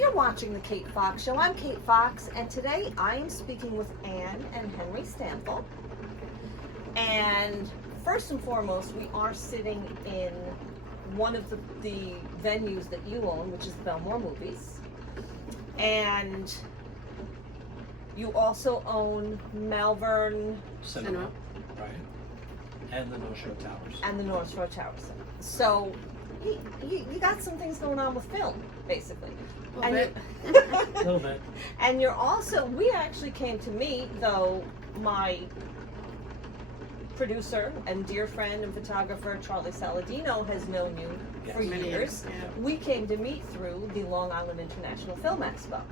You're watching the Kate Fox Show. I'm Kate Fox, and today I am speaking with Anne and Henry Stampfel. And first and foremost, we are sitting in one of the venues that you own, which is the Belmore Movies. And you also own Malvern Cinema, right? And the North Shore Towers. And the North Shore Towers. So you got some things going on with film, basically. A little bit. And you're also, we actually came to meet, though my producer and dear friend and photographer Charlie Saladino has known you for years. Yeah. We came to meet through the Long Island International Film Expo.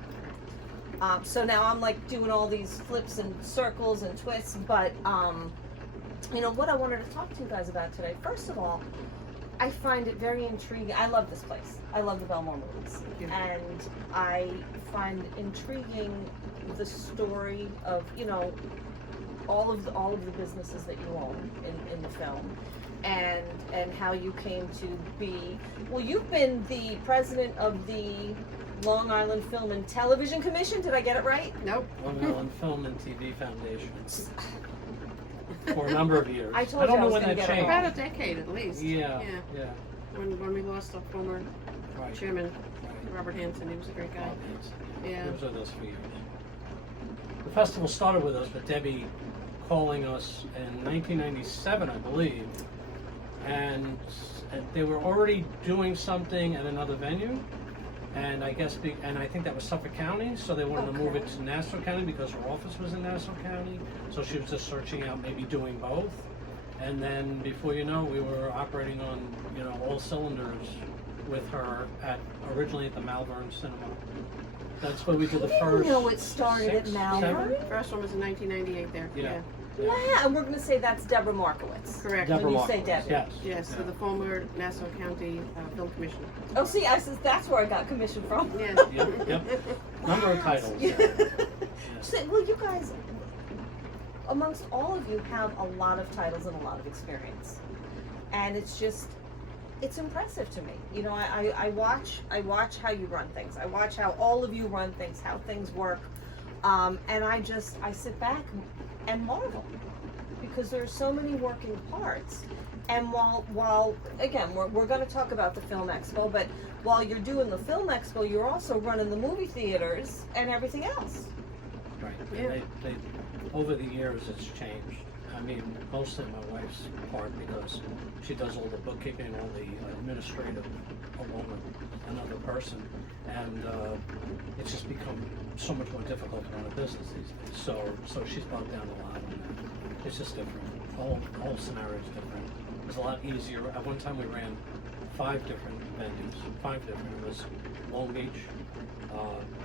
So now I'm like doing all these flips and circles and twists, but you know what I wanted to talk to you guys about today. First of all, I find it very intriguing. I love this place. I love the Belmore Movies, and I find intriguing the story of, you know, all of the businesses that you own in the film, and how you came to be. Well, you've been the president of the Long Island Film and Television Commission. Did I get it right? Nope. Long Island Film and TV Foundation. For a number of years. I told you don't I know was when gonna that get it changed. About a decade at least. Yeah. When we lost our former Right. chairman, Right. Robert Hanson, he was a great guy. Yeah. He was with us for years. The festival started with us, but Debbie calling us in 1997, I believe, and they were already doing something at another venue, and I guess, and I think that was Suffolk County, so they wanted to move it to Nassau County because her office was in Nassau County, so she was just searching out maybe doing both, and then before you know, we were operating on, you know, all cylinders with her originally at the Malvern Cinema. That's where we did the first. I didn't know it started at 6, Malvern. 7? First one was in 1998 there. Yeah. Wow, and we're going to say that's Deborah Markowitz. Correct. Deborah When you say Markowitz, Debbie. yes. Yes, so the former Nassau County Film Commissioner. Oh, see, I said that's where I got commission from. Yeah. Yep. Number of titles. So, well, you guys, amongst all of you, have a lot of titles and a lot of experience, and it's impressive to me. You know, I watch how you run things. I watch how all of you run things, how things work, and I sit back and marvel because there are so many working parts. And while again, we're going to talk about the Film Expo, but while you're doing the Film Expo, you're also running the movie theaters and everything else. Right. Yeah. And they over the years, it's changed. I mean, mostly my wife's part because she does all the bookkeeping, all the administrative along with another person, and it's just become so much more difficult to run a business these days. So she's bumped down a lot on that. It's just different. The whole scenario is different. It was a lot easier. At one time, we ran 5 different venues. 5 different. It was Long Beach,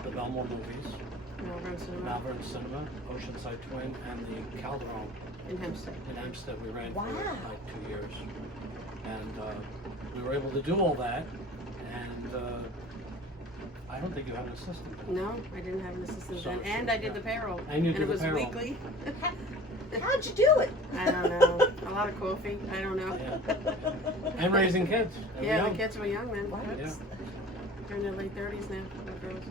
the Belmore Movies, Malvern Cinema, Oceanside Twin, and the Calderon In Hempstead. in Hempstead. We ran Wow. for like 2 years, and we were able to do all that. And I don't think you had an assistant. No, I didn't have an assistant So then, she- and I did the payroll. And you did it the was payroll. weekly. How'd you do it? I don't know. A lot of coffee. I don't know. Yeah. And raising kids. They were Yeah, young. the kids were young then. Wow. Yeah. They're in their late 30s now. The girls.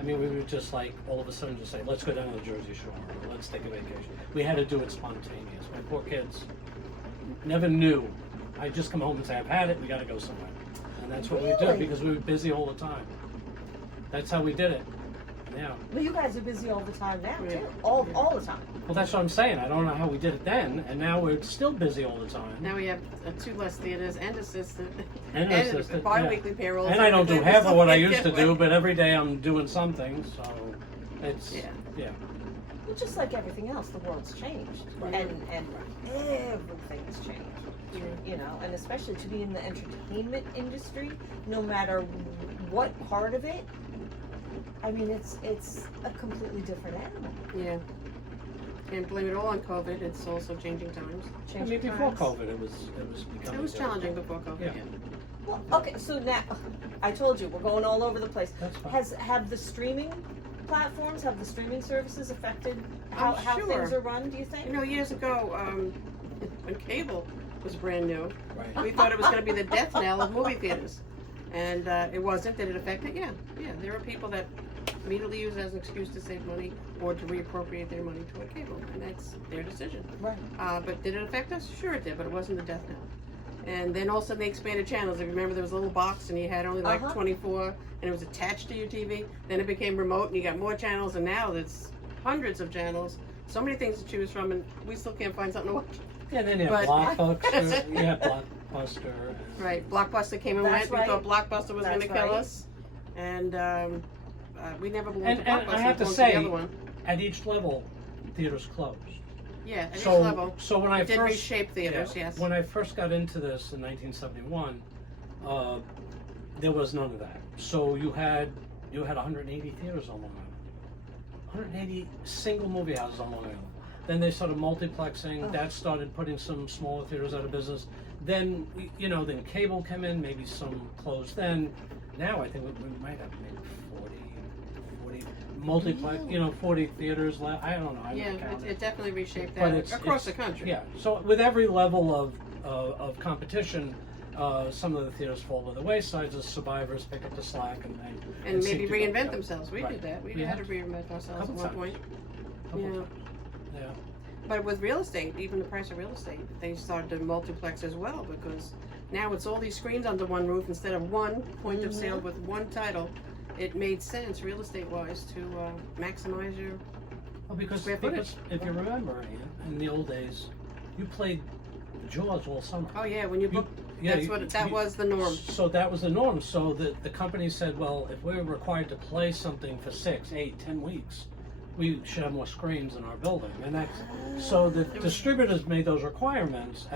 I mean, we would just like all of a sudden just say, let's go down to the Jersey Shore, or let's take a vacation. We had to do it spontaneous. My poor kids never knew. I'd just come home and say, I've had it, we gotta go somewhere. And that's what we Really? did because we were busy all the time. That's how we did it. Yeah. Well, you guys are busy all the time now Yeah. too. All the time. Well, that's what I'm saying. I don't know how we did it then, and now we're still busy all the time. Now we have 2 less theaters and assistant. And an assistant, bi-weekly yeah. payrolls. And I don't do half of what I used to do, But but every day I'm doing something, so it's, Yeah. yeah. Well, just like everything else, the world's changed, Right. and everything's changed. You know, and especially to be in the entertainment industry, no matter what part of it. I mean, it's a completely different animal. Yeah. Can't blame it all on COVID. It's also changing times. I mean, before COVID, it was becoming It was difficult. challenging before COVID. Yeah. Yeah. Well, okay, so now I told you we're going all over the place. That's fine. Have the streaming platforms, have the streaming services affected how sure. things are run? Do you think? You know, years ago, when cable was brand new, Right. we thought it was going to be the death knell of movie theaters. And it wasn't. Did it affect it? Yeah. Yeah. There are people that immediately use it as an excuse to save money or to reappropriate their money toward cable, and that's their decision. Right. But did it affect us? Sure it did, but it wasn't the death knell. And then all of a sudden they expanded channels. If you remember, there was a little box and you had only like 24, and it was attached to your TV. Then it became remote and you got more channels, and now there's hundreds of channels. So many things to choose from, and we still can't find something to watch. Yeah, then you have Blockbuster. You have Blockbuster. Right, Blockbuster came and That's went. right. We thought Blockbuster was going to That's kill right. us, and we never belonged And to Blockbuster. I have to we belonged say, the other one. at each level, theaters closed. Yeah, at So, each level. so when I It did first reshape theaters, yes. When I first got into this in 1971, there was none of that. So you had 180 theaters on Long Island, 180 single movie houses on Long Island. Then they started multiplexing. That started putting some smaller theaters out of business. Then then cable came in. Maybe some closed. Then now I think we might have maybe 40 multiplex. 40 theaters left. I don't know. I Yeah, don't count it definitely reshaped But that across the country. Yeah. So with every level of competition, some of the theaters fall to the wayside. The survivors pick up the slack and maybe seek to reinvent go. themselves. We Right. did that. We Yeah. had to reinvent ourselves at Couple one times. point. Couple Yeah. times. Yeah. But with real estate, even the price of real estate, they started to multiplex as well, because now it's all these screens under one roof instead of one point of sale with one title. It made sense real estate wise to maximize your. Well, because Square footage. if you remember, Ian, in the old days, you played Jaws all summer. Oh yeah, when you book, that was the norm. So that was the norm. So the company said, well, if we're required to play something for 6, 8, 10 weeks, we should have more screens in our building. And that's so the distributors made those requirements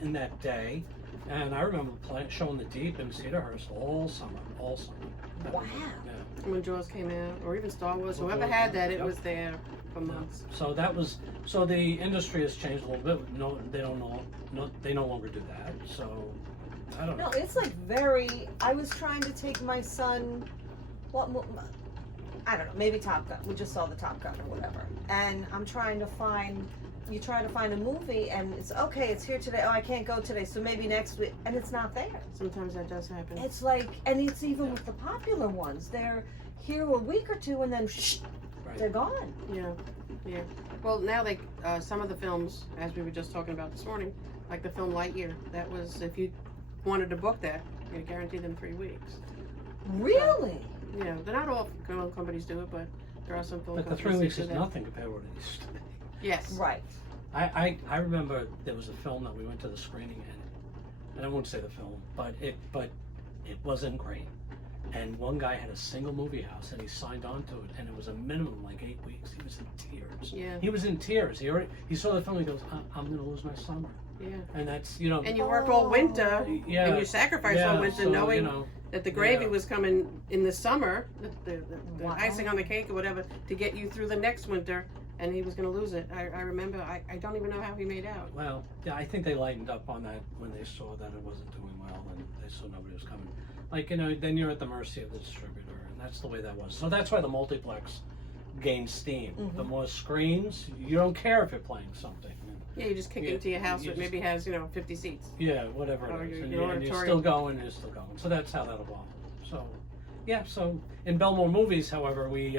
in that day. And I remember showing The Deep in Cedarhurst all summer. Wow. Yeah. When Jaws came out, or even Star Wars, whoever had that, it was there for months. So so the industry has changed a little bit. No, they no longer do that. So I don't know. No, it's like I was trying to take my son, I don't know, maybe Top Gun. We just saw the Top Gun or whatever. And I'm trying to find a movie and it's okay, it's here today. Oh, I can't go today, so maybe next week. And it's not there. Sometimes that does happen. It's like, and it's even with the popular ones. They're here a week or two and then they're gone. Yeah. Well, now some of the films, as we were just talking about this morning, like the film Lightyear, that was, if you wanted to book that, you guaranteed them 3 weeks. Really? Yeah, they're not all film companies do it, but there are some film But the companies 3 weeks that is do that. nothing compared to what it used to be. Yes. Right. I remember there was a film that we went to the screening and I won't say the film, but it wasn't great. And one guy had a single movie house and he signed on to it, and it was a minimum like 8 weeks. He was in tears. Yeah. He was in tears. He saw the film. He goes, "I'm going to lose my summer." Yeah. And that's And you work all winter, Yeah. and you sacrifice all winter, so, knowing that the gravy yeah. was coming in the summer, the Wow. icing on the cake or whatever, to get you through the next winter, and he was going to lose it. I remember, I don't even know how he made out. Well, yeah, I think they lightened up on that when they saw that it wasn't doing well and they saw nobody was coming. Like, then you're at the mercy of the distributor, and that's the way that was. So that's why the multiplex gained steam. Mm-hmm. The more screens, you don't care if you're playing something. Yeah, you just kick Yeah, into your house you that just- maybe has, 50 seats. Yeah, whatever Or it is. your And you're auditorium. still going, So that's how that evolved. So, yeah, so in Belmore Movies, however, we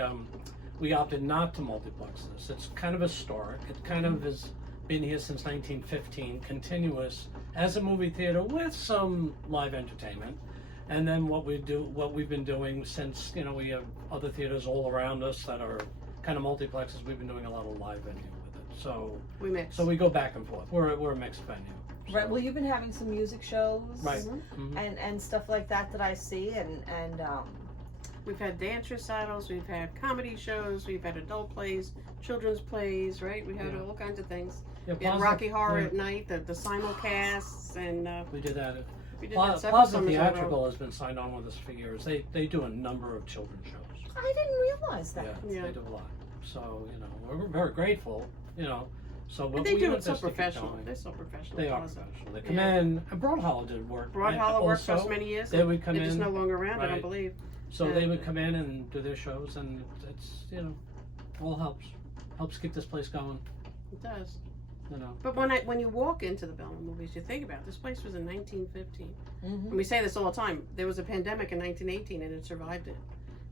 opted not to multiplex this. It's kind of historic. It kind of has been here since 1915, continuous as a movie theater with some live entertainment. And then what we've been doing since, we have other theaters all around us that are kind of multiplexes. We've been doing a lot of live venue with it. So We mix. we go back and forth. We're a mixed venue. So. Right. Well, you've been having some music shows, Right. Mhm. Mhm. and stuff like that I see, and We've had dance recitals, we've had comedy shows, we've had adult plays, children's plays, right? We had Yeah. all kinds of things. Yeah, We had Plaza- Rocky Horror yeah, at night, the simulcasts, and we did that. we did that several Plaza summers in a row. Theatrical has been signed on with us for years. They do a number of children's shows. I didn't realize that. Yeah, Yeah. they do a lot. So we're very grateful. So But what they we do want it so this to keep professional. going. They're so professional. They are Plaza. professional. They come Yeah. in. And Broad Hollow did work. Broad and Hollow worked for us also, many years. They would come They're just in. no longer around, I don't right. believe. So they would come in and do their shows, and it's all helps keep this place going. It does. You know. But when you walk into the Belmont movies, you think about it, this place was in 1915. Mm-hmm. And we say this all the time. There was a pandemic in 1918 and it survived it.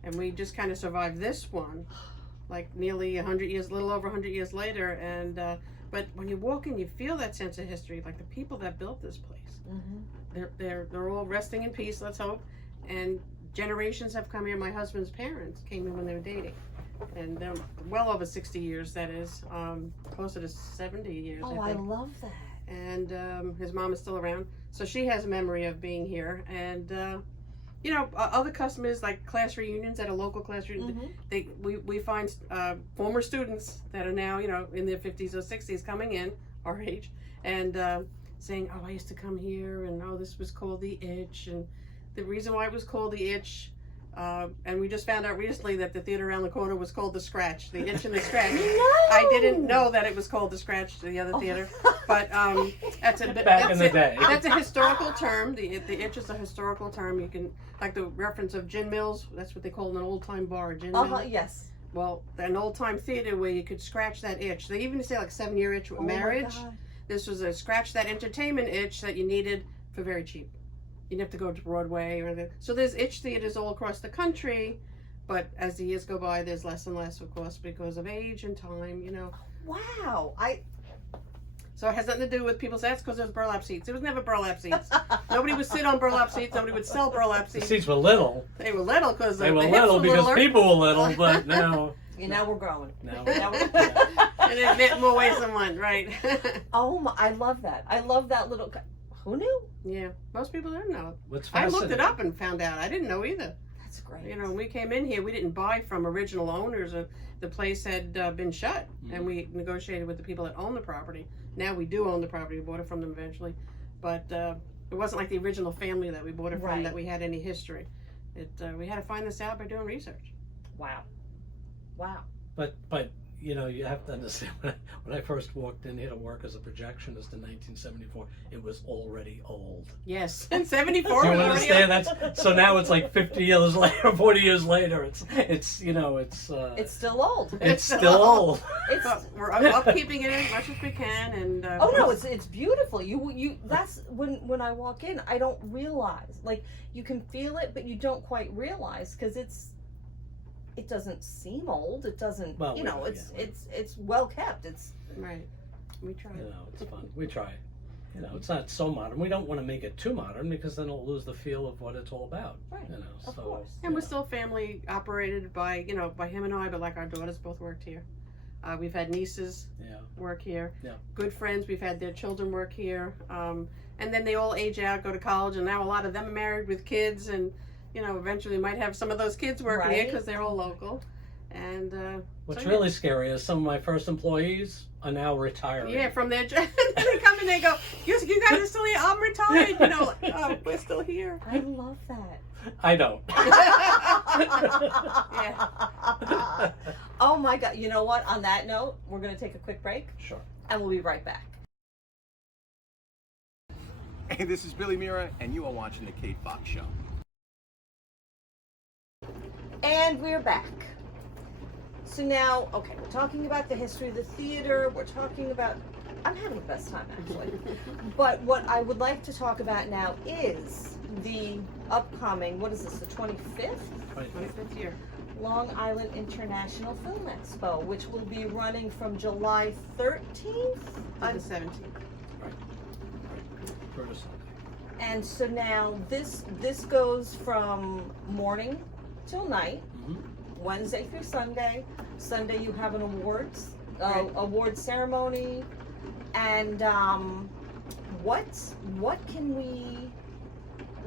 And we just kind of survived this one, like nearly 100 years, a little over 100 years later. And but when you walk in, you feel that sense of history, like the people that built this place. Mm-hmm. They're all resting in peace, let's hope. And generations have come here. My husband's parents came in when they were dating. And they're well over 60 years, that is, closer to 70 years. Oh, I think. I love that. And his mom is still around, so she has a memory of being here. And you know, other customers, like class reunions at a local class reunion, we find former students that are now, you know, in their 50s or 60s coming in, our age, and saying, oh, I used to come here, and oh, this was called the Itch, and the reason why it was called the Itch. And we just found out recently that the theater around the corner was called the Scratch, the Itch and the Scratch. No! I didn't know that it was called the Scratch, the other theater, but that's Back in the day. That's a historical term. The Itch is a historical term. You can, like the reference of gin mills. That's what they call an old time bar, a gin mill. Yes. Well, an old time theater where you could scratch that itch. They even say like 7-year itch with marriage. My God. This was a scratch that entertainment itch that you needed for very cheap. You didn't have to go to Broadway or anything. So there's itch theaters all across the country, but as the years go by, there's less and less, of course, because of age and time, you know. Wow. So it has nothing to do with people say that's because there's burlap seats. There was never burlap seats. Nobody would sit on burlap seats. Nobody would sell burlap The seats. seats were little. They were little because They were little because people were little, but now. Yeah, now we're growing. Now. Now we're And it meant more ways than one, right? Oh my, I love that. I love that little. Who knew? Yeah, most people don't know. What's I fascinating? looked it up and found out. I didn't know either. That's great. You know, when we came in here, we didn't buy from original owners. The place had been shut, and we negotiated with the people that own the property. Now we do own the property. We bought it from them eventually, but it wasn't like the original family that we bought it from Right. that we had any history. We had to find this out by doing research. Wow. Wow. But you know, you have to understand, when I first walked in here to work as a projectionist in 1974, it was already old. Yes, in '74. You understand? That's so now it's like 50 years later, 40 years later. It's you know it's still old. it's still old. It's But we're upkeeping it as much as we can, and oh no, it's beautiful. You that's when I walk in, I don't realize, like, you can feel it, but you don't quite realize because it doesn't seem old. It doesn't, Well, you know, yeah. it's well kept. It's right. We try. You know, it's fun. We try. You know, it's not so modern. We don't want to make it too modern because then it'll lose the feel of what it's all about. Right. You know, Of so course. And you we're know. still family operated by him and I, but like our daughters both worked here. We've had nieces Yeah. work here. Yeah. Good friends. We've had their children work here. And then they all age out, go to college, and now a lot of them are married with kids, and you know, eventually might have some of those kids working here Right. because they're all local. And What's so, really scary is some of my first employees are now retiring. yeah, from their job, they come and they go, you guys are still here. I'm retired. You know, like, oh, we're still here. I love that. I don't. Yeah. Oh my God. You know what? On that note, we're gonna take a quick break, Sure. and we'll be right back. Hey, this is Billy Mira, and you are watching The Kate Fox Show. And we're back. So now, okay, we're talking about the history of the theater. We're talking about, I'm having the best time actually. But what I would like to talk about now is the upcoming, what is this, the 25th? 25th year. Long Island International Film Expo, which will be running from July 13th. To the 17th. Through to Sunday. And so now this goes from morning till night, Wednesday through Sunday. Sunday you have an awards ceremony, and what can we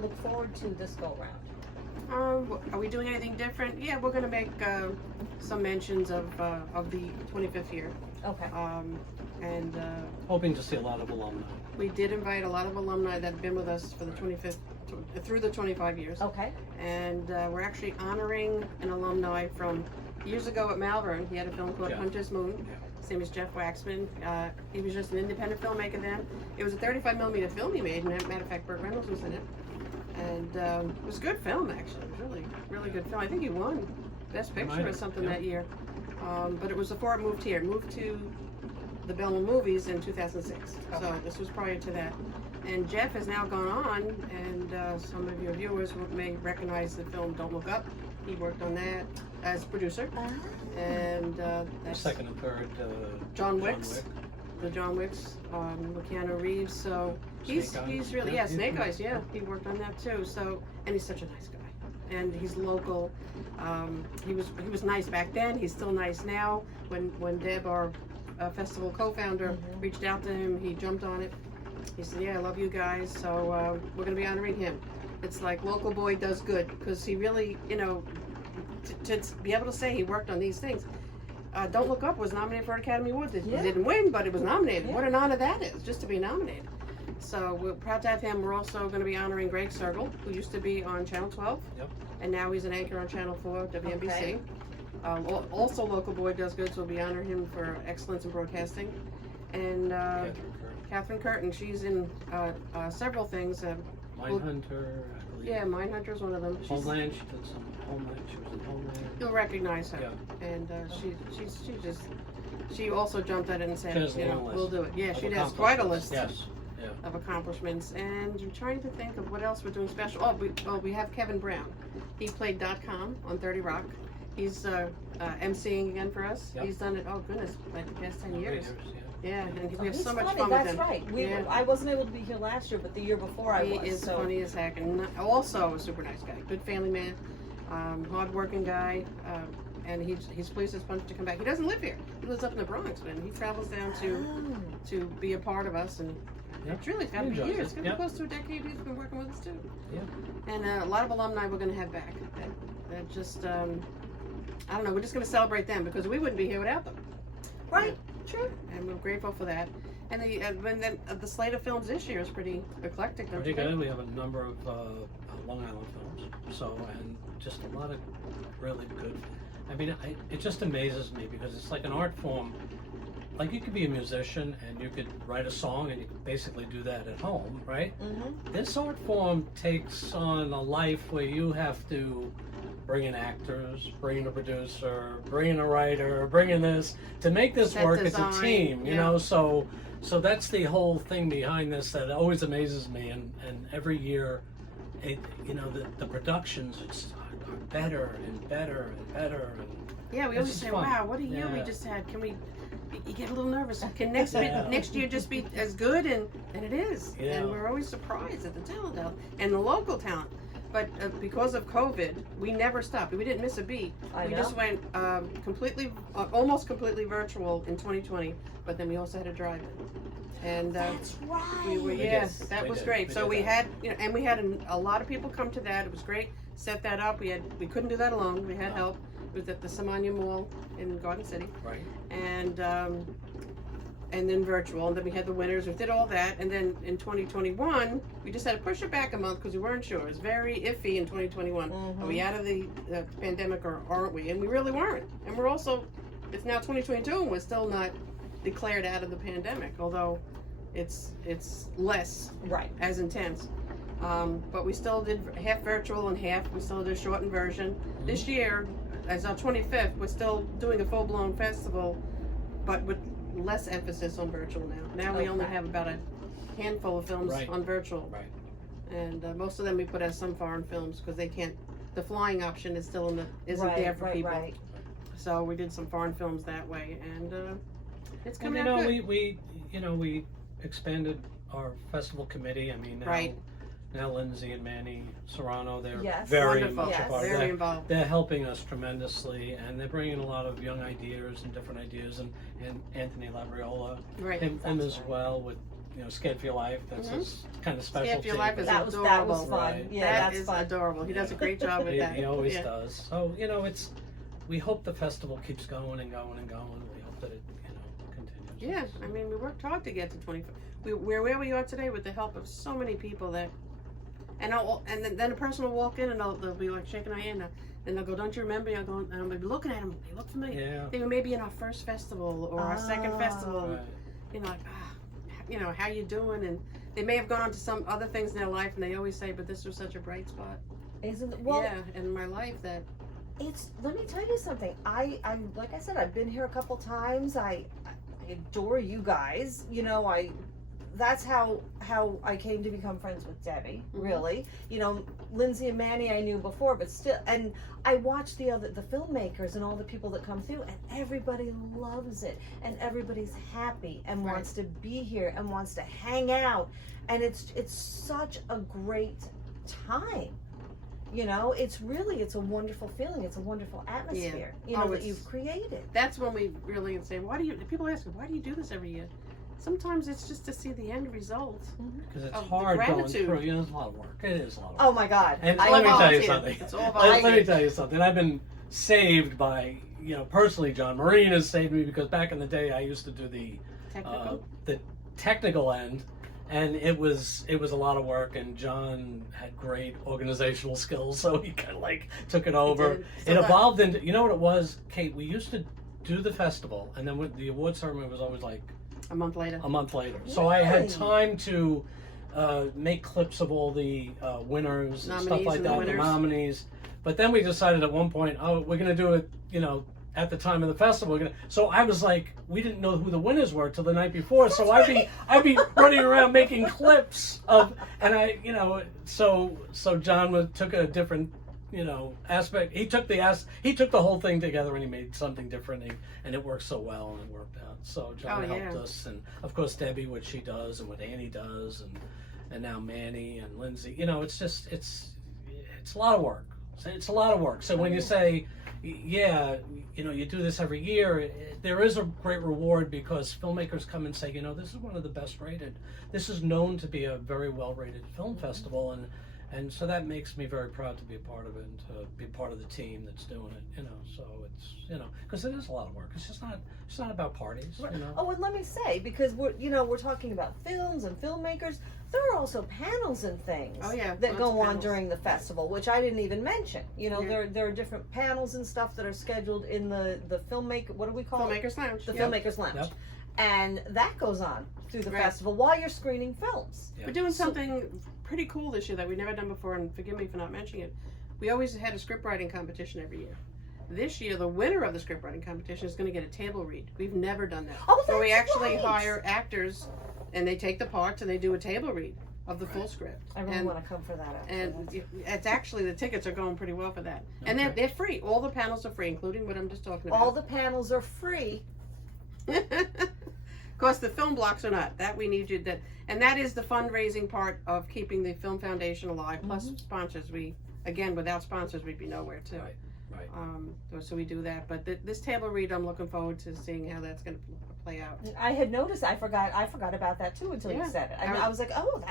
look forward to this go round? Are we doing anything different? Yeah, we're gonna make some mentions of the 25th year. Okay. And Hoping to see a lot of alumni. we did invite a lot of alumni that have been with us for the 25th through the 25 years. Okay. And we're actually honoring an alumni from years ago at Malvern. He had a film called Yeah. Hunter's Moon. Yeah. His name is Jeff Waxman. He was just an independent filmmaker then. It was a 35mm film he made, and matter of fact, Burt Reynolds was in it. And it was a good film, actually. It was really, really good film. I think he won Best Picture or something that year. But it was before it moved here. It moved to the Belma movies in 2006. Okay. So this was prior to that. And Jeff has now gone on, and some of your viewers may recognize the film Don't Look Up. He worked on that as producer. And that's Second and third. John Wicks. The John Wicks, with Keanu Reeves. So he's really, Yeah, Snake Eyes, yeah. He worked on that too. So, and he's such a nice guy. And he's local. He was nice back then. He's still nice now. When Deb, our festival co-founder, reached out to him, he jumped on it. He said, "Yeah, I love you guys." So we're going to be honoring him. It's like local boy does good, because he really, to be able to say he worked on these things. Don't Look Up was nominated for an Academy Award. It didn't win, but it was nominated. Yeah. What an honor that is, just to be nominated. So we're proud to have him. We're also going to be honoring Greg Sergel, who used to be on Channel 12. Yep. And now he's an anchor on Channel 4, WNBC. Okay. Also, local boy does good, so we'll be honoring him for excellence in broadcasting. And Catherine Curtin, she's in several things. Mindhunter, I believe. Yeah, Mindhunter is one of them. Homeland, she did some Homeland. She was in Homeland. You'll recognize her. Yeah. And she also jumped at it and said, She has a long list we'll do it. Yeah, of she has quite a list Yes. Yeah. of accomplishments. And I'm trying to think of what else we're doing special. We have Kevin Brown. He played .com on 30 Rock. He's emceeing again for us. Yep. He's done it, oh goodness, like the past 10 years. Yeah, and we have He's so much funny, fun that's with him. right. I wasn't able to be here last year, but the year before I He was. is so. funny as heck, and also a super nice guy. Good family man, hard-working guy, and he's pleased as punch to come back. He doesn't live here. He lives up in the Bronx, and he travels down to be a part of us. And it's really got to be years. It's going to be close to a decade. He's been working with us too. Yeah. And a lot of alumni we're going to have back. That just I don't know. We're just going to celebrate them because we wouldn't be here without them. Right. True. And we're grateful for that. And the slate of films this year is pretty eclectic. Don't Pretty you think? good. We have a number of Long Island films. So, and just a lot of really good. I mean, it just amazes me because it's like an art form. Like you could be a musician and you could write a song and you could basically do that at home, right? Mm-hmm. This art form takes on a life where you have to bring in actors, bring in a producer, bring in a writer, bring in this to make this Set work design, as a team, you yeah. know. So that's the whole thing behind this that always amazes me, and every year, the productions are better and better and better. And Yeah, we it's always just say, fun. "Wow, what a year we Yeah. just had." Can we? You get a little nervous. Can next Yeah. next year just be as good? And it is. Yeah. And we're always surprised at the talent out and the local talent. But because of COVID, we never stopped. We didn't miss a beat. I We know. just went almost completely virtual in 2020. But then we also had a drive-in. And That's right. we were, We yes, did. that We was did. great. We So did we that. had, and we had a lot of people come to that. It was great. Set that up. We couldn't do that alone. We had No. help. It was at the Samania Mall in Garden City, Right. and then virtual. And then we had the winners. We did all that, and then in 2021, we just had to push it back a month because we weren't sure. It was very iffy in 2021. Are we out of the pandemic or aren't we? And we really weren't. And we're also, it's now 2022, and we're still not declared out of the pandemic, although it's less Right. as intense. But we still did half virtual and half, we still did a shortened version. This year, as our 25th, we're still doing a full-blown festival, but with less emphasis on virtual now. Now we only Okay. have about a handful of films Right. on virtual. Right. And most of them we put as some foreign films because they can't, the flying option is still isn't right, there for right, people. Right. So we did some foreign films that way, and it's And coming out good. we expanded our festival committee. I mean, Right. now Lindsay and Manny Serrano, they're Yes. very Wonderful. much Yes. a part of Very that. involved. They're helping us tremendously, and they're bringing a lot of young ideas and different ideas, and Anthony Labriola, Right. him That's as right. well with Scared for Your Life. That's Mhm. his kind of Scared specialty. for Your Life is That was adorable. fun. Right. Yeah, That that's is fun. adorable. He does a great job with He, that. he always Yeah. does. So we hope the festival keeps going and going and going. We hope that it continues. Yeah, I mean, we worked hard to get to 25. We're where we are today with the help of so many people that, and then a person will walk in and they'll be like shaking our hand, and they'll go, "Don't you remember?" And I'm be looking at them. They look familiar. Yeah. They were maybe in our first festival or our second festival. Right. Like, how you doing? And they may have gone on to some other things in their life, and they always say, "But this was such a bright spot." Isn't it? Well, yeah, in my life that. let me tell you something. I like I said, I've been here a couple times. adore you guys. You know, that's how I came to become friends with Debbie, really. You know, Lindsay and Manny I knew before, but still, and I watch the filmmakers and all the people that come through, and everybody loves it, and everybody's happy and wants to be here and wants to hang out, and it's such a great time. You know, it's a wonderful feeling. It's a wonderful atmosphere, you know, that you've created. That's when we really say, people ask me, why do you do this every year? Sometimes it's just to see the end result. Because it's hard going through. You know, it's a lot of work. It is a lot of work. Oh my God! And let me tell you something. It's all let me tell you something. I've been saved by, you know, personally, John Marine has saved me, because back in the day I used to do the technical end, and it was a lot of work, and John had great organizational skills, so he kind of like took it over. It evolved into, you know what it was, Kate? We used to do the festival, and then the award ceremony was always like a month later. Really? So I had time to make clips of all the winners and stuff like that, the nominees. But then we decided at one point, we're going to do it, you know, at the time of the festival. So I was like, we didn't know who the winners were till the night before. So I'd be running around making clips of, and so John took a different, you know, aspect. He took the whole thing together, and he made something different, and it worked so well, and it worked out. So John helped us, and of course Debbie, what she does and what Annie does, and now Manny and Lindsay. You know, it's a lot of work. It's a lot of work. So when you say, yeah, you know, you do this every year, there is a great reward, because filmmakers come and say, you know, this is one of the best rated. This is known to be a very well rated film festival, and so that makes me very proud to be a part of it, and to be part of the team that's doing it, you know. So it's, you know, because it is a lot of work. It's not about parties, you know. Oh, and let me say, because we're talking about films and filmmakers, there are also panels and things that go on during the festival, which I didn't even mention. You know, there are different panels and stuff that are scheduled in the what do we call it? Filmmakers Lounge. The Filmmakers Lounge. Yep. And that goes on through the festival while you're screening films. Yep. We're doing something pretty cool this year that we've never done before, and forgive me for not mentioning it. We always had a script writing competition every year. This year, the winner of the script writing competition is going to get a table read. We've never done that. Oh, that's so we actually hire actors, and they take the parts and they do a table read of the full script. I really want to come for that. And it's actually, the tickets are going pretty well for that. Okay. And they're free. All the panels are free, including what I'm just talking about. All the panels are free. Of course, the film blocks are not. That we need you that, and that is the fundraising part of keeping the Film Foundation alive. Plus sponsors. Without sponsors, we'd be nowhere too. Right. So we do that. But this table read, I'm looking forward to seeing how that's going to play out. I had noticed. I forgot about that too until you said it. I was like, oh,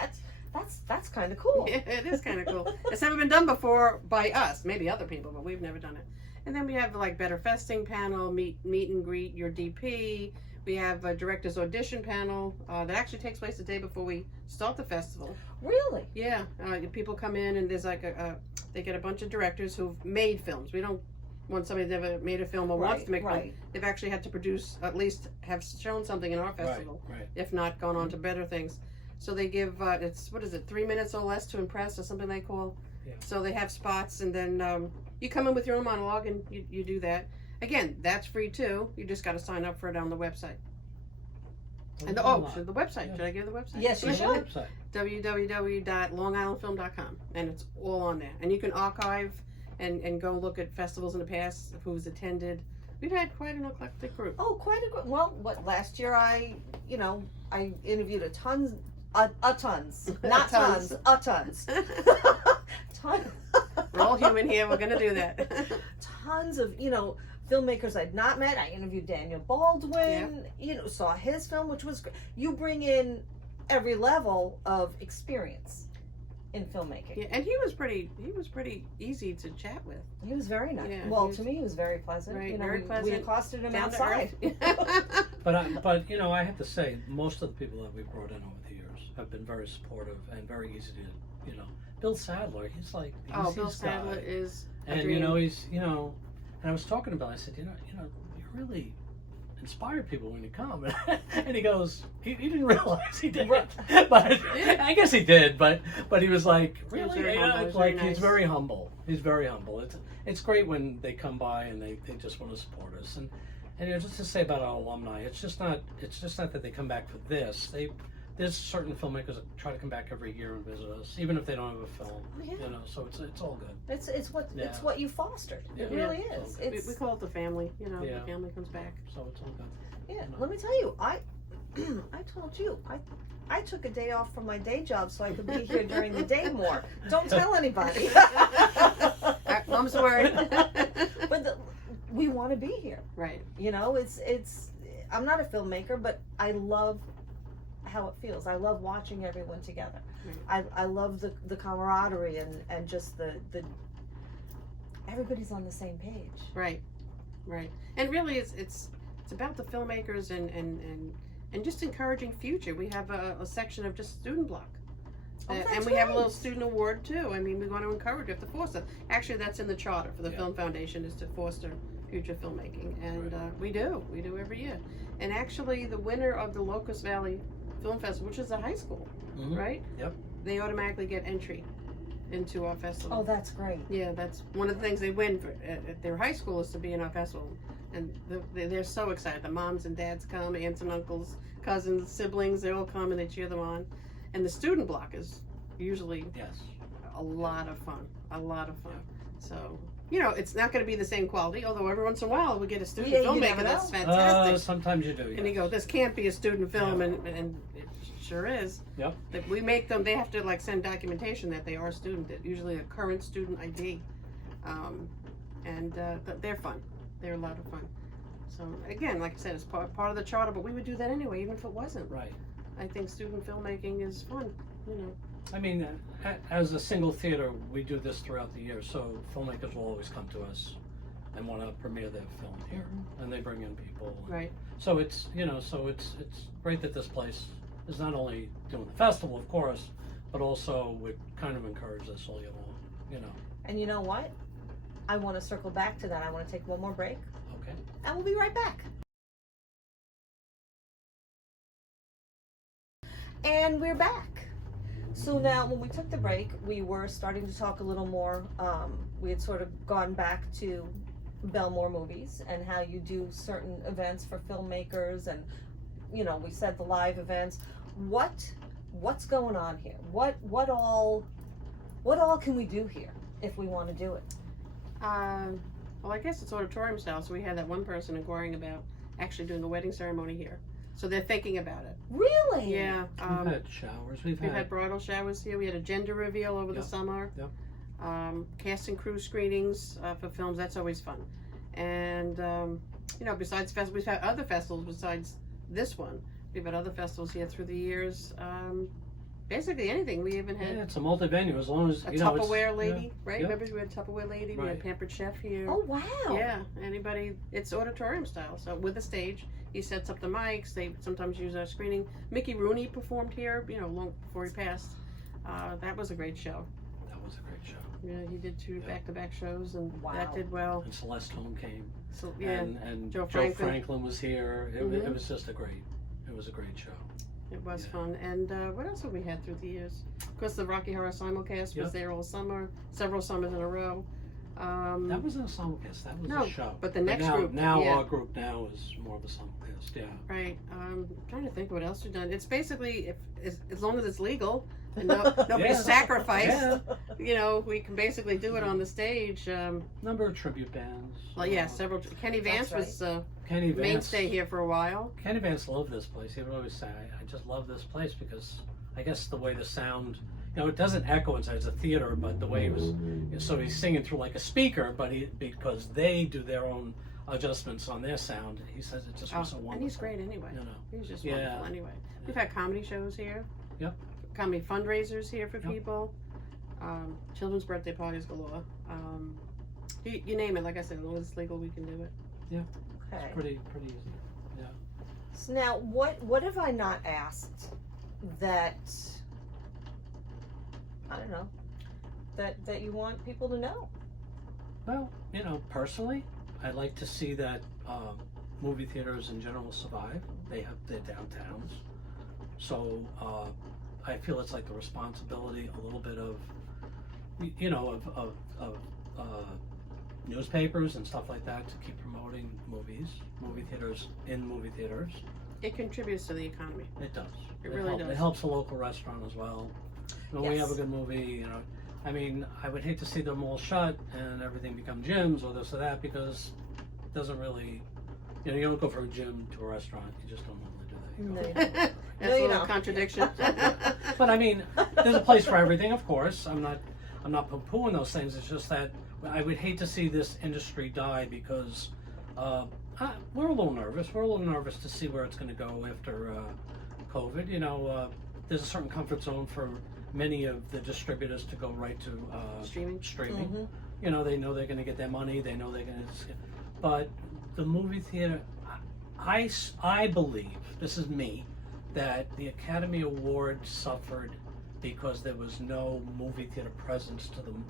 that's kind of cool. Yeah, it is kind of cool. It's never been done before by us. Maybe other people, but we've never done it. And then we have like Better Festing panel, meet and greet your DP. We have a director's audition panel that actually takes place the day before we start the festival. Really? Yeah. People come in, and there's like they get a bunch of directors who've made films. We don't want somebody that's never made a film or wants to make one. They've actually had to produce, at least have shown something in our festival, if not gone on to better things. So they give, 3 minutes or less to impress, or something they call. Yeah. So they have spots, and then you come in with your own monologue, and you do that. Again, that's free too. You just got to sign up for it on the website. And the website. Yeah. Should I give the website? Yes, you should. www.longislandfilm.com, and it's all on there. And you can archive and go look at festivals in the past, who's attended. We've had quite an eclectic group. Oh, quite a group. Well, last year I interviewed tons. We're all human here. We're gonna do that. Tons of filmmakers I'd not met. I interviewed Daniel Baldwin. Saw his film, which was great. You bring in every level of experience in filmmaking. Yeah, and he was pretty easy to chat with. He was very nice. Yeah, to me, he was very pleasant. Right, very pleasant. We accosted him outside. But I have to say, most of the people that we've brought in over the years have been very supportive and very easy to, Bill Sadler, he's like the easiest Bill Sadler guy. is and he's and I was talking to Bill, I said, you really inspire people when you come. And he goes, he didn't realize he did. But I guess he did, but he was like, really? He's very humble. He's very humble. It's great when they come by and they just want to support us. And just to say about our alumni, it's just not that they come back for this. There's certain filmmakers that try to come back every year and visit us, even if they don't have a film. Oh, yeah. So it's all good. It's what you fostered. It Yeah. really is. It's We call it the family. Yeah. The family comes back. So it's all good. yeah. Let me tell you, I told you I took a day off from my day job so I could be here during the day more. Don't tell anybody. Mom's word. But we want to be here. Right. It's. I'm not a filmmaker, but I love how it feels. I love watching everyone together. Right. I love the camaraderie and just the everybody's on the same page. Right. And really, it's about the filmmakers and just encouraging future. We have a section of just student block. Oh, that's And we have a right. little student award too. I mean, we want to encourage, we have to foster. Actually, that's in the charter for the Yeah. Film Foundation, is to foster future filmmaking. And we do every year. And actually, the winner of the Locust Valley Film Festival, which is a high school, Mhm. right? Yep. They automatically get entry into our festival. Oh, that's great. Yeah, that's one of the things they win at their high school, is to be in our festival. And they're so excited. The moms and dads come, aunts and uncles, cousins, siblings, they all come and they cheer them on. And the student block is usually Yes. a lot of fun. So, it's not going to be the same quality, although every once in a while we get a student Yeah, you filmmaker never that's know. fantastic. Sometimes you do. And you yes. go, this can't be a student film, Yeah. and it sure is. Yep. Like, we make them, they have to send documentation that they are a student, usually a current student ID. But they're fun. They're a lot of fun. So again, like I said, it's part of the charter, but we would do that anyway, even if it wasn't. Right. I think student filmmaking is fun, I mean, as a single theater, we do this throughout the year, so filmmakers will always come to us and want to premiere their film here, and they bring in people. Right. So it's it's great that this place is not only doing the festival, of course, but also would kind of encourage this all year long. And you know what? I want to circle back to that. I want to take one more break, Okay. and we'll be right back. And we're back. So now, when we took the break, we were starting to talk a little more. We had sort of gone back to Belmore Movies and how you do certain events for filmmakers, and we said the live events. What's going on here? What all can we do here if we want to do it? Well, I guess it's auditorium style, so we had that one person inquiring about actually doing a wedding ceremony here. So they're thinking about it. Really? Yeah. We've had showers. We've had bridal showers here. We had a gender reveal over the summer. Yep. Cast and crew screenings for films. That's always fun. And besides we've had other festivals besides this one. We've had other festivals here through the years. Basically anything. We even had it's a multi-venue as long as a it's Tupperware lady, right? Yep. Remember we had Tupperware lady. We Right. had Pampered Chef here. Oh wow. Yeah, anybody, it's auditorium style, so with a stage, he sets up the mics, they sometimes use our screening. Mickey Rooney performed here, long before he passed. That was a great show. That was a great show. Yeah, he did 2 Yeah. back-to-back shows, and Wow. that did well. And Celeste Holm came. So, yeah, And Joe Joe Franklin. Franklin was here. It Mhm. was just it was a great show. it was Yeah. fun. And what else have we had through the years? Of course, the Rocky Horror simulcast Yep. was there all summer, several summers in a row. That wasn't a simulcast. That was No, a show. but the next now, group, Now yeah. our group now is more of a simulcast. Yeah. Right. Trying to think what else we've done. It's basically, as long as it's legal and nobody's Yeah. sacrificed, Yeah. we can basically do it on the stage. Number of tribute bands. Well, yeah, several. Kenny Vance That's was Kenny Vance. mainstay here for a while. Kenny Vance loved this place. He would always say, I just love this place because I guess the way the sound, it doesn't echo inside the theater, but the way he was, so he's singing through like a speaker, but because they do their own adjustments on their sound, he says it just was so wonderful. And he's great anyway. He's just Yeah. wonderful anyway. We've had comedy shows here. Yep. Comedy fundraisers here for Yep. people. Children's birthday parties galore. You name it. Like I said, as long as it's legal, we can do it. Okay. Pretty easy. Yeah. So now, what have I not asked that I don't know that you want people to know? Well, personally, I'd like to see that movie theaters in general survive. They have their downtowns. So I feel it's like the responsibility, a little bit of, newspapers and stuff like that to keep promoting movies, movie theaters in movie theaters. It contributes to the economy. It does. It really does. It helps a local restaurant as well. When we Yes. have a good movie, you know, I mean, I would hate to see them all shut and everything become gyms or this or that, because it doesn't really, you know, you don't go from a gym to a restaurant. You just don't normally do that. You go No. from- That's No, a you little don't. contradiction. But I mean, there's a place for everything, of course. I'm not poo-pooing those things. It's just that I would hate to see this industry die because we're a little nervous. We're a little nervous to see where it's going to go after COVID. You know, there's a certain comfort zone for many of the distributors to go right to Streaming. Mhm. You know, they know they're going to get their money. They know they're going to. But the movie theater, I believe, this is me, that the Academy Award suffered because there was no movie theater presence to them.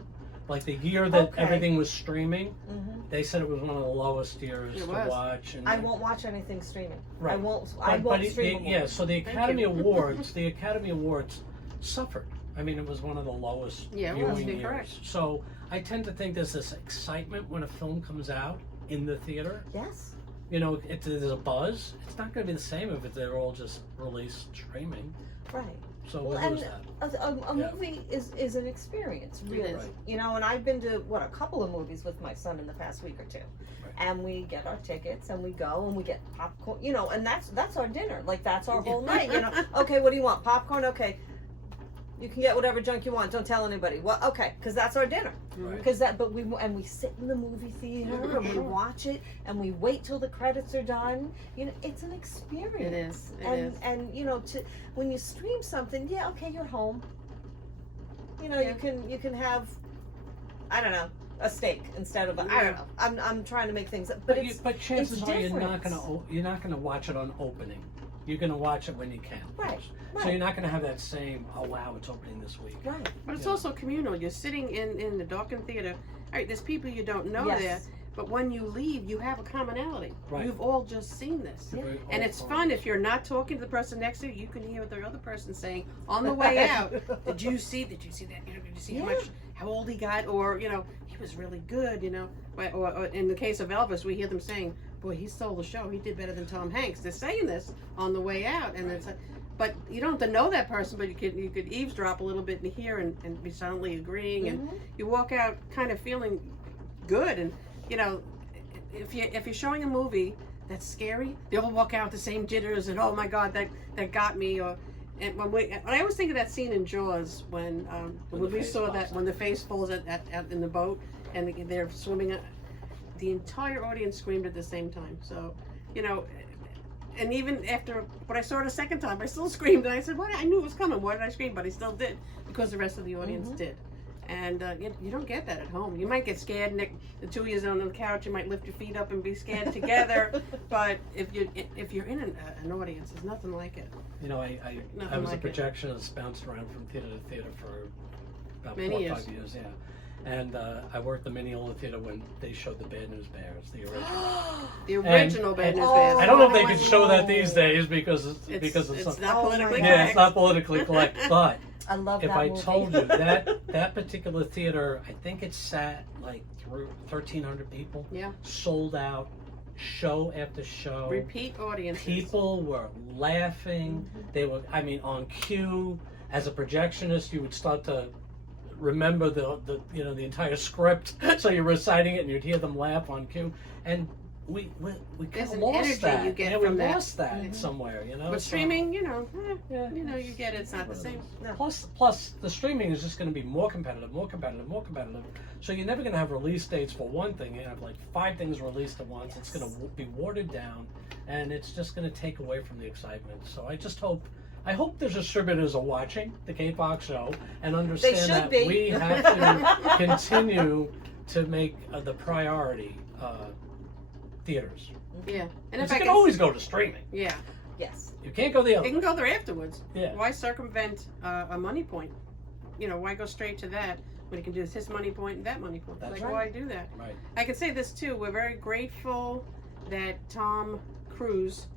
Like the year that Okay. everything was streaming, Mhm. they said it was one of the lowest years It to was. watch. And I won't watch anything streaming. I Right. won't. But, I won't it- stream. yeah, so the Thank Academy you. Awards, the Academy Awards suffered. I mean, it was one of the lowest Yeah, it viewing was, you're years. correct. So I tend to think there's this excitement when a film comes out in the theater. Yes. You know, there's a buzz. It's not going to be the same if they're all just released streaming. Right. So Well, we'll and lose that. a Yeah. movie is an experience, really. is. Right. You know, and I've been to a couple of movies with my son in the past week or two, Right. and we get our tickets and we go and we get popcorn. You know, and that's our dinner. Like that's our whole night. You know, okay, what do you want? Popcorn? Okay. You can get whatever junk you want. Don't tell anybody. Well, okay, because that's our dinner. Right. Because but we sit in the movie theater and we watch it and we wait till the credits are done. You know, it's an experience. It is. It and is. and you know, when you stream something, yeah, okay, you're home. You know, Yeah. you can have, I don't know, a steak instead of I don't know. I'm trying to make things up, but it's but chances it's are you're not different. you're not gonna watch it on opening. You're gonna watch it when you can. Right, So right. you're not gonna have that same, oh wow, it's opening this week. right. But it's Yeah. also communal. You're sitting in the darkened theater. All right, there's people you don't know Yes. there, but when you leave, you have a commonality. Right. You've all just seen this. Yeah. And it's fun if you're not talking to the person next to you. You can hear what the other person saying on the way out. Did you see that? You know, did you see Yeah. how old he got? Or he was really good. Or in the case of Elvis, we hear them saying, "Boy, he stole the show. He did better than Tom Hanks." They're saying this on the way out, and it's. But you don't have to know that person, but you could eavesdrop a little bit and hear and be silently agreeing, and Mhm. you walk out kind of feeling good. And if you're showing a movie that's scary, they all walk out with the same jitters and oh my god, that got me. And when I always think of that scene in Jaws when When we the face saw falls that when the face falls out in the boat and they're swimming, the entire audience screamed at the same time. So and even after when I saw it a second time, I still screamed. And I said, "What? I knew it was coming. Why did I scream?" But I still did because the rest of the audience Mhm. did. And you don't get that at home. You might get scared, and the two of you on the couch. You might lift your feet up and be scared together. But if you're in an audience, there's nothing like it. You know, I Nothing was like a it. projectionist, bounced around from theater to theater for about Many 4 or years. 5 years, yeah. And I worked the Mineola Theater when they showed the Bad News Bears, the original. The original Bad News Oh, Bears. I don't know if they Oh, could show that these no. days because it's It's not Oh my politically God. yeah, correct. it's not politically correct. But I love if that I movie. told you that particular theater, I think it sat like through 1,300 people. Yeah. Sold out, show after show. Repeat audiences. People were laughing. They were, I mean, on cue. As a projectionist, you would start to remember the entire script, so you're reciting it, and you'd hear them laugh on cue. And we There's kind of an lost energy that. you get yeah, from we that. lost that Mhm. somewhere, you know. But So- streaming, yeah. you get it. It's not the same. Plus, the streaming is just going to be more competitive. So you're never going to have release dates for one thing. You have like 5 things released at once. It's going to be watered down, and it's just going to take away from the excitement. So I hope the distributors are watching the K-Fox show and understand should that be. we have to continue to make the priority theaters. Yeah. And Because if you I can can, always go to streaming. yeah, Yes. You can't go the other you way. can go there afterwards. Yeah. Why circumvent a money point? Why go straight to that when you can do this money point and that money point? That's like, right. why do that? Right. I can say this too. We're very grateful that Tom Cruise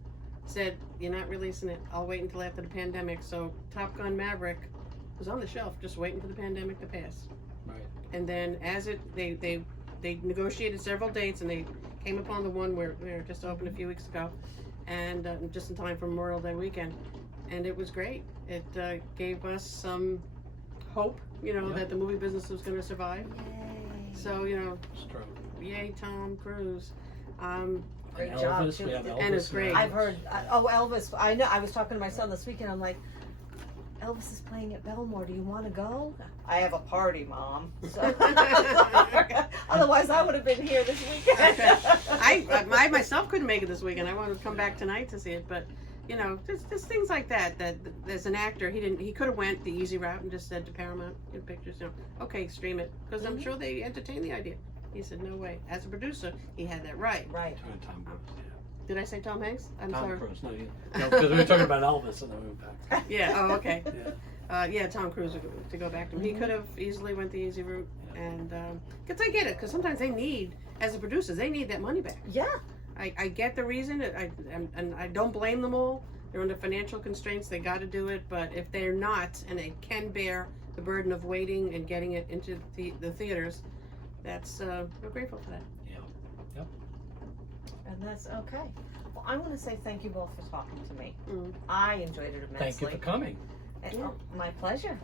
said, "You're not releasing it. I'll wait until after the pandemic." So Top Gun Maverick was on the shelf, just waiting for the pandemic to pass. Right. And then as they they negotiated several dates, and they came upon the one where just opened a few weeks ago, and just in time for Memorial Day weekend, and it was great. It gave us some hope, that the movie business was going to survive. Yay. So It's true. yay, Tom Cruise. Great And job, Elvis, too. we have Elvis And it's great. now. I've heard. Elvis. I know. I was talking to my son this weekend. I'm like, Elvis is playing at Belmore. Do you want to go? I have a party, Mom. So, otherwise, I would have been here this weekend. I myself couldn't make it this weekend. I wanted to come back tonight to see it, but just things like that. That as an actor, he could have went the easy route and just said to Paramount, get pictures, okay, stream it, because I'm sure they entertain the idea. He said, no way. As a producer, he had that right. Right. Tom Cruise, yeah. Did I say Tom Hanks? I'm Tom sorry. Cruise, because we were talking about Elvis and then we went back. Yeah. Oh, okay. Yeah. Tom Cruise to go back to him. He could have easily went the easy route, and because I get it, because sometimes they need, as a producer, they need that money back. Yeah. I get the reason, and I don't blame them all. They're under financial constraints. They got to do it, but if they're not, and they can bear the burden of waiting and getting it into the theaters, that's we're grateful for that. Yeah. Yep. And that's okay. Well, I want to say thank you both for talking to me. Mm. I enjoyed it immensely. Thank you for coming. And, my pleasure.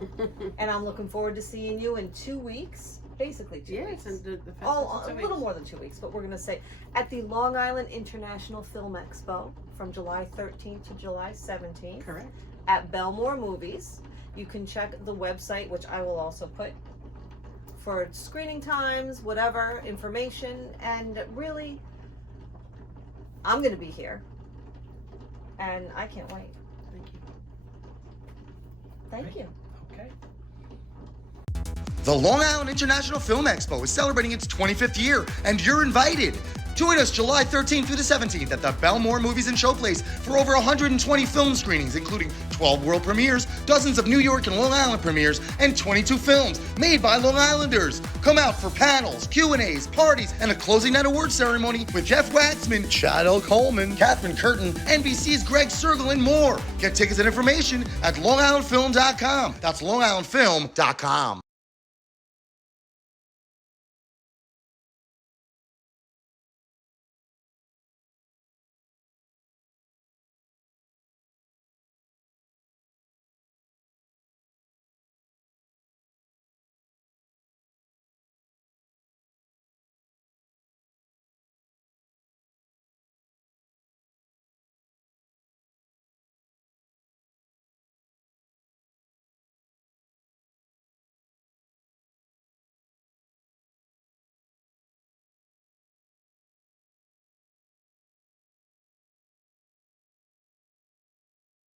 And I'm looking forward to seeing you in 2 weeks. Basically 2 weeks. Yes, and the Oh, festival's a little more than 2 weeks, but we're going to say at the Long Island International Film Expo from July 13th to July 17th. Correct. At Belmore Movies. You can check the website, which I will also put, for screening times, whatever, information, and really, I'm going to be here. And I can't wait. Thank you. Thank you. Okay. The Long Island International Film Expo is celebrating its 25th year, and you're invited. Join us July 13th through the 17th at the Belmore Movies and Showplace for over 120 film screenings, including 12 world premieres, dozens of New York and Long Island premieres, and 22 films made by Long Islanders. Come out for panels, Q&As, parties, and a closing night award ceremony with Jeff Waxman, Chad L. Coleman, Catherine Curtin, NBC's Greg Sergel, and more. Get tickets and information at longislandfilm.com. That's longislandfilm.com.